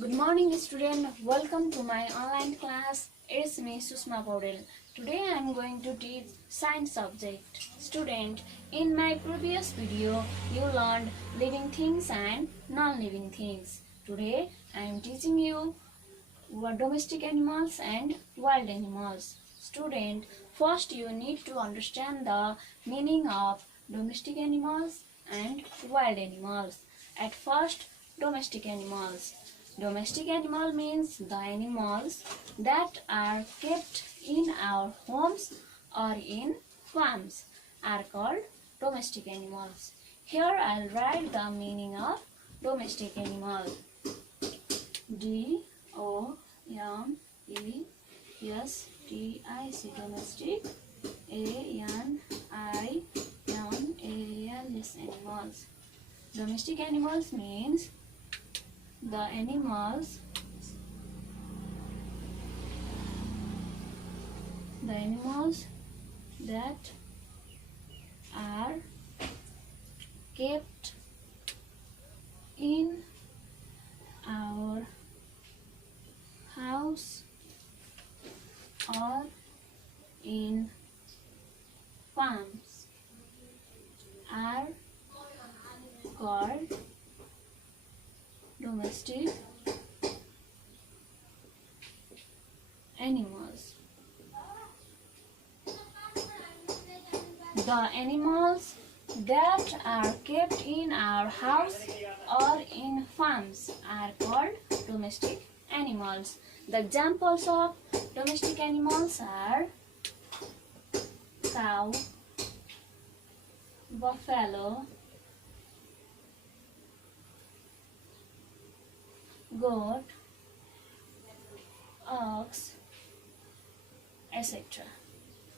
Good morning student, welcome to my online class. It's me Susma Poudel. Today I am going to teach science subject. Student, in my previous video you learned living things and non-living things. Today I am teaching you domestic animals and wild animals. Student, first you need to understand the meaning of domestic animals and wild animals. At first, domestic animals. Domestic animal means the animals that are kept in our homes or in farms are called domestic animals. Here I'll write the meaning of domestic animal. D-O-M-E-S-T-I-C, domestic. A-N-I-M-A-L-S, animals. Domestic animals means the animals that are kept in our house or in farms are called domestic animals. The animals that are kept in our house or in farms are called domestic animals. The examples of domestic animals are cow, buffalo, goat, ox, etc.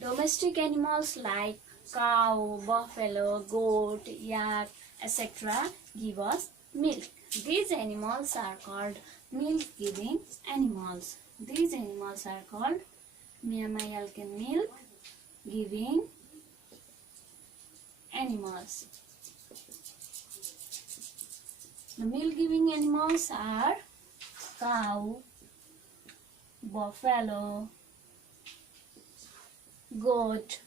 Domestic animals like cow, buffalo, goat, yak, etc. give us milk. These animals are called milk-giving animals. These animals are called milk-giving animals. The milk-giving animals are cow, buffalo, goat,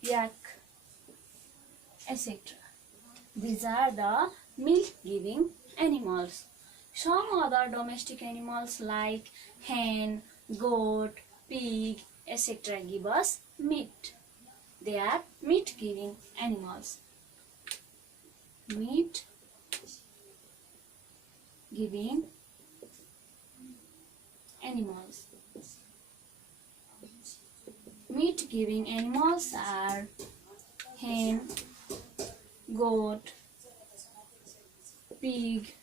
yak, etc. These are the milk-giving animals. Some other domestic animals like hen, goat, pig, etc. give us meat. They are meat-giving animals. Meat-giving animals. Meat-giving animals are hen, goat, pig,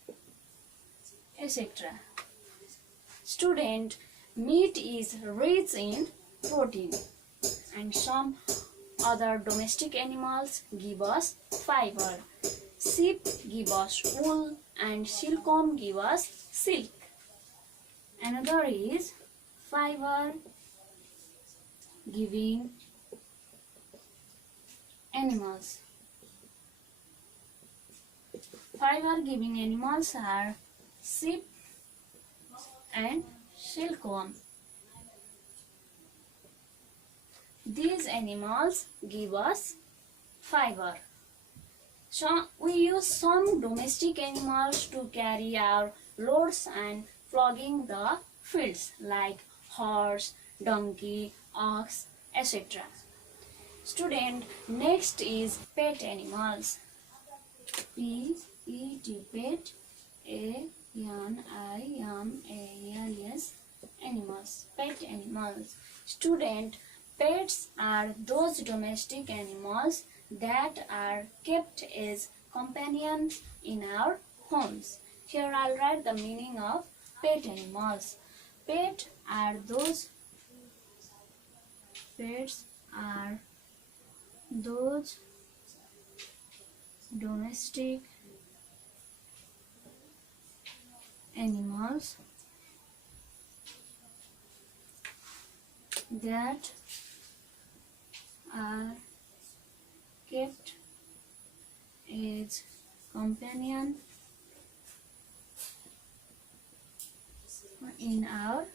etc. Student, meat is rich in protein, and some other domestic animals give us fiber. Sheep give us wool and silkworm give us silk. Another is fiber giving animals. Fiber giving animals are sheep and silkworm. These animals give us fiber. So we use some domestic animals to carry our loads and ploughing the fields like horse, donkey, ox, etc. Student, next is pet animals. P-E-T, pet, A-N-I-M-A-L-S, animals, pet animals. Student, pets are those domestic animals that are kept as companions in our homes. Here I'll write the meaning of pet animals. Pets are those domestic animals that are kept as companion in our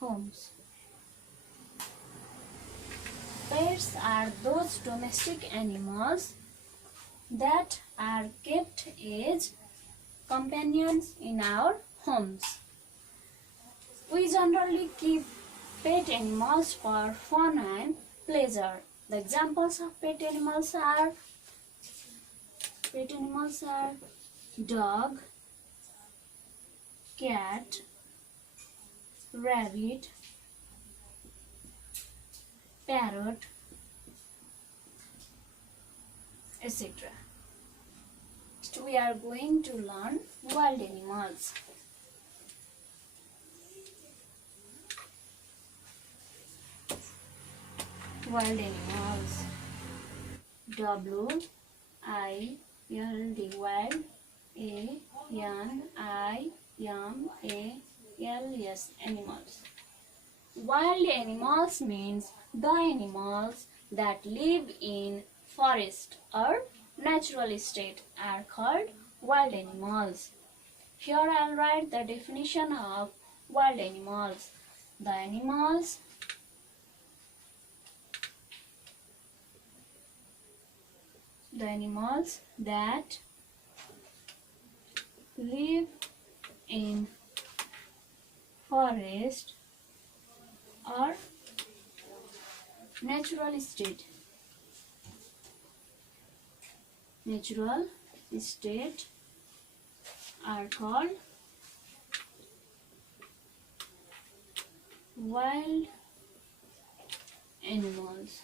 homes. Pets are those domestic animals that are kept as companions in our homes. We generally keep pet animals for fun and pleasure. The examples of pet animals are dog, cat, rabbit, parrot, etc. Next, we are going to learn wild animals. Wild animals. W-I-L-D, wild, A-N-I-M-A-L-S, animals. Wild animals means the animals that live in forest or natural state are called wild animals. Here I'll write the definition of wild animals. The animals that live in forest or natural state are called wild animals.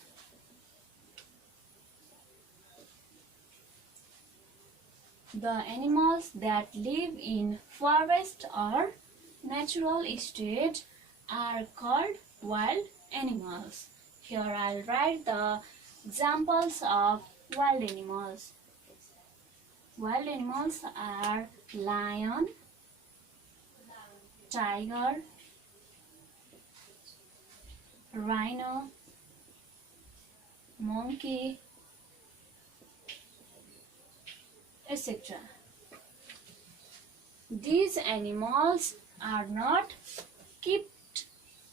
The animals that live in forest or natural state are called wild animals. Here I'll write the examples of wild animals. Wild animals are lion, tiger, rhino, monkey, etc. These animals are not kept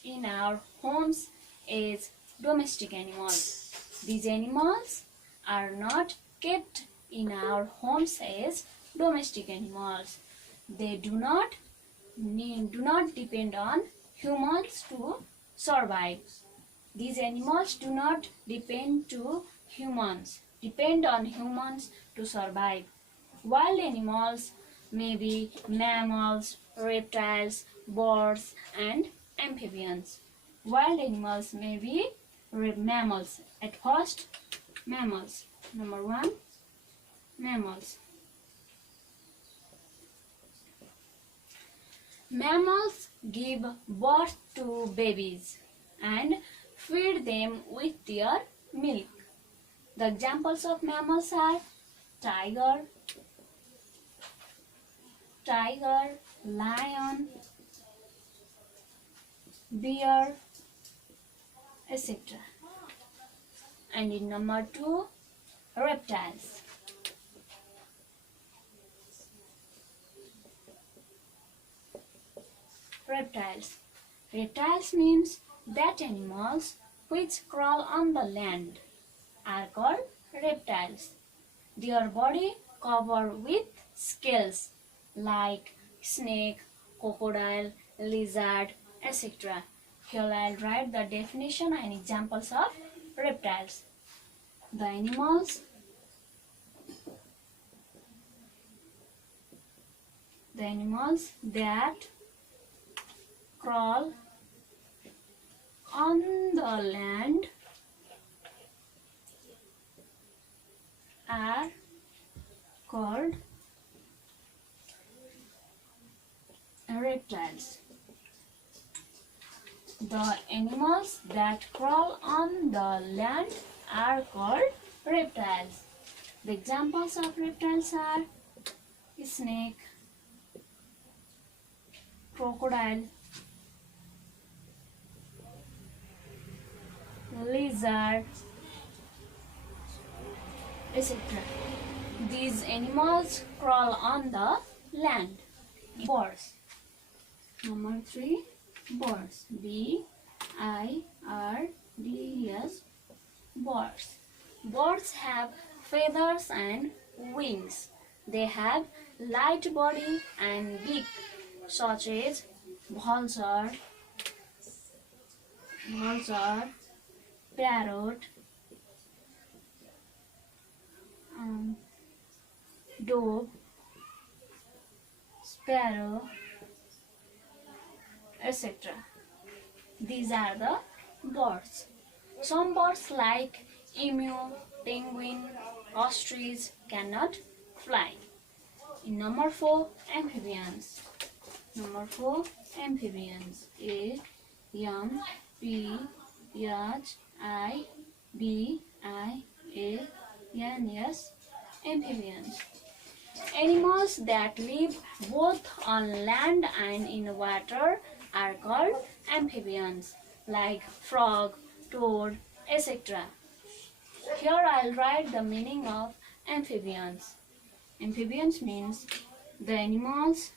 in our homes as domestic animals. These animals are not kept in our homes as domestic animals. They do not depend on humans to survive. These animals do not depend on humans to survive. Wild animals may be mammals, reptiles, birds, and amphibians. Wild animals may be mammals. At first, mammals. Number 1, mammals. Mammals give birth to babies and feed them with their milk. The examples of mammals are tiger, lion, bear, etc. And in number 2, reptiles. Reptiles means that animals which crawl on the land are called reptiles. Their body covered with scales like snake, crocodile, lizard, etc. Here I'll write the definition and examples of reptiles. The animals that crawl on the land are called reptiles. The animals that crawl on the land are called reptiles. The examples of reptiles are snake, crocodile, lizard, etc. These animals crawl on the land. Birds. Number 3, birds. B-I-R-D-S, birds. Birds have feathers and wings. They have light body and beak, such as vulture, parrot, dove, sparrow, etc. These are the birds. Some birds like emu, penguin, ostrich cannot fly. In number 4, amphibians. Number 4, amphibians. A-M-P-H-I-B-I-A-N-S, amphibians. Animals that live both on land and in water are called amphibians, like frog, toad, etc. Here I'll write the meaning of amphibians. Amphibians means the animals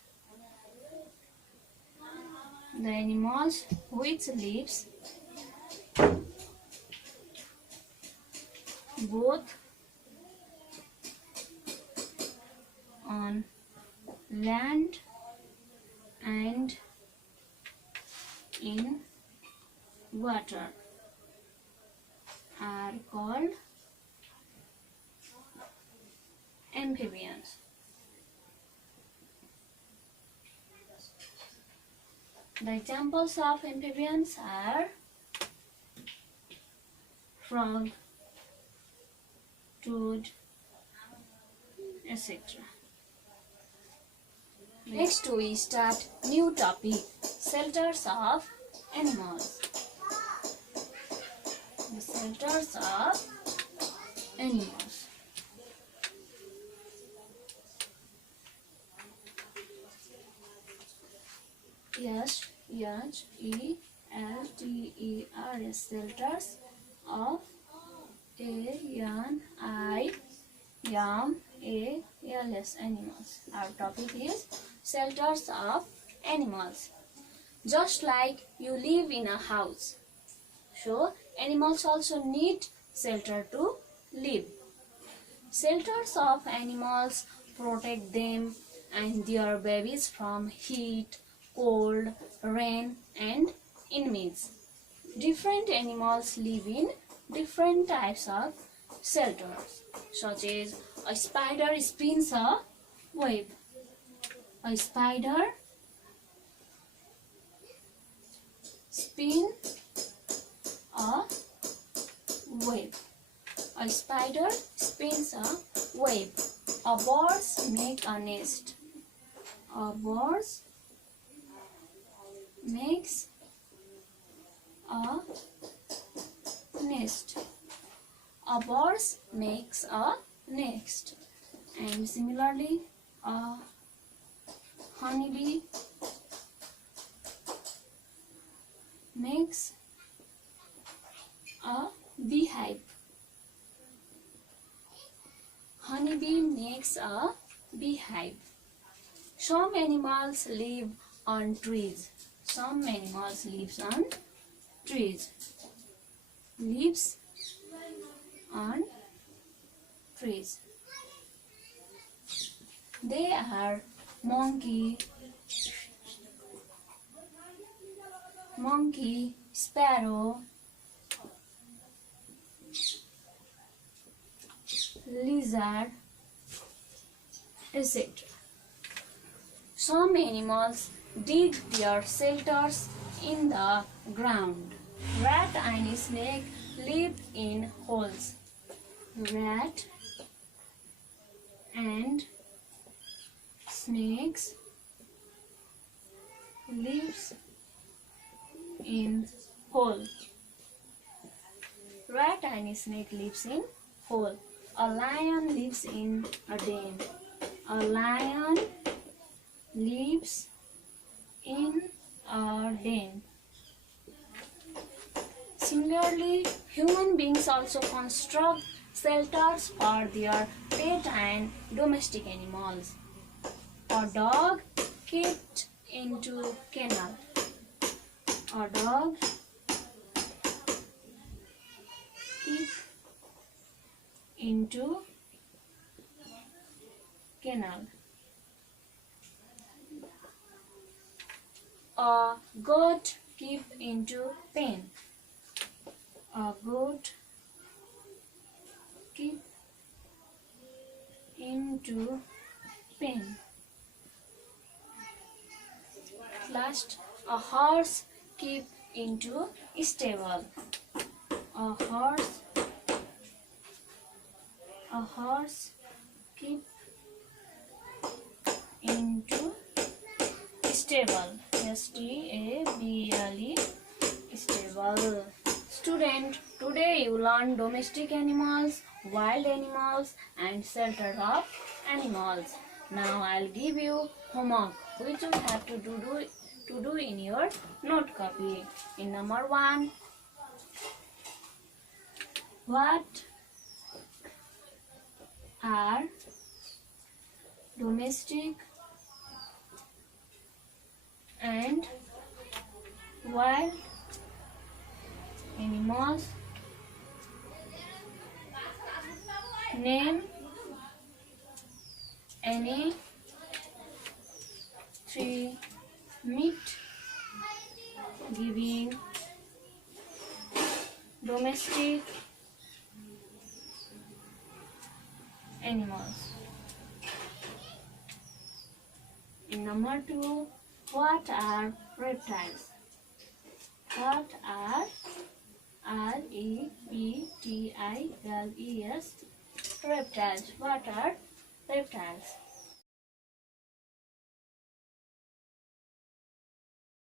which lives both on land and in water are called amphibians. The examples of amphibians are frog, toad, etc. Next we start new topic, shelters of animals. The shelters of animals. S-H-E-L-T-E-R-S, shelters of A-N-I-M-A-L-S, animals. Our topic is shelters of animals. Just like you live in a house, so animals also need shelter to live. Shelters of animals protect them and their babies from heat, cold, rain, and enemies. Different animals live in different types of shelters, such as a spider spins a web. A spider spins a web. A spider spins a web. A bird makes a nest. A bird makes a nest. A bird makes a nest. And similarly, a honeybee makes a beehive. Honeybee makes a beehive. Some animals live on trees. Some animals live on trees. Lives on trees. They are monkey, sparrow, lizard, etc. Some animals dig their shelters in the ground. Rat and snake live in holes. Rat and snakes lives in hole. Rat and snake lives in hole. A lion lives in a den. A lion lives in a den. Similarly, human beings also construct shelters for their pet and domestic animals. A dog kept into kennel. A dog keep into kennel. A goat keep into pen. A goat keep into pen. Last, a horse keep into stable. A horse keep into stable. S-T-A-B-L-E, stable. Student, today you learn domestic animals, wild animals and shelter of animals. Now I'll give you homework which you have to do in your note copy. In number 1, what are domestic and wild animals? Name any 3 meat giving domestic animals. In number 2, what are reptiles? What are reptiles? Reptiles. What are reptiles?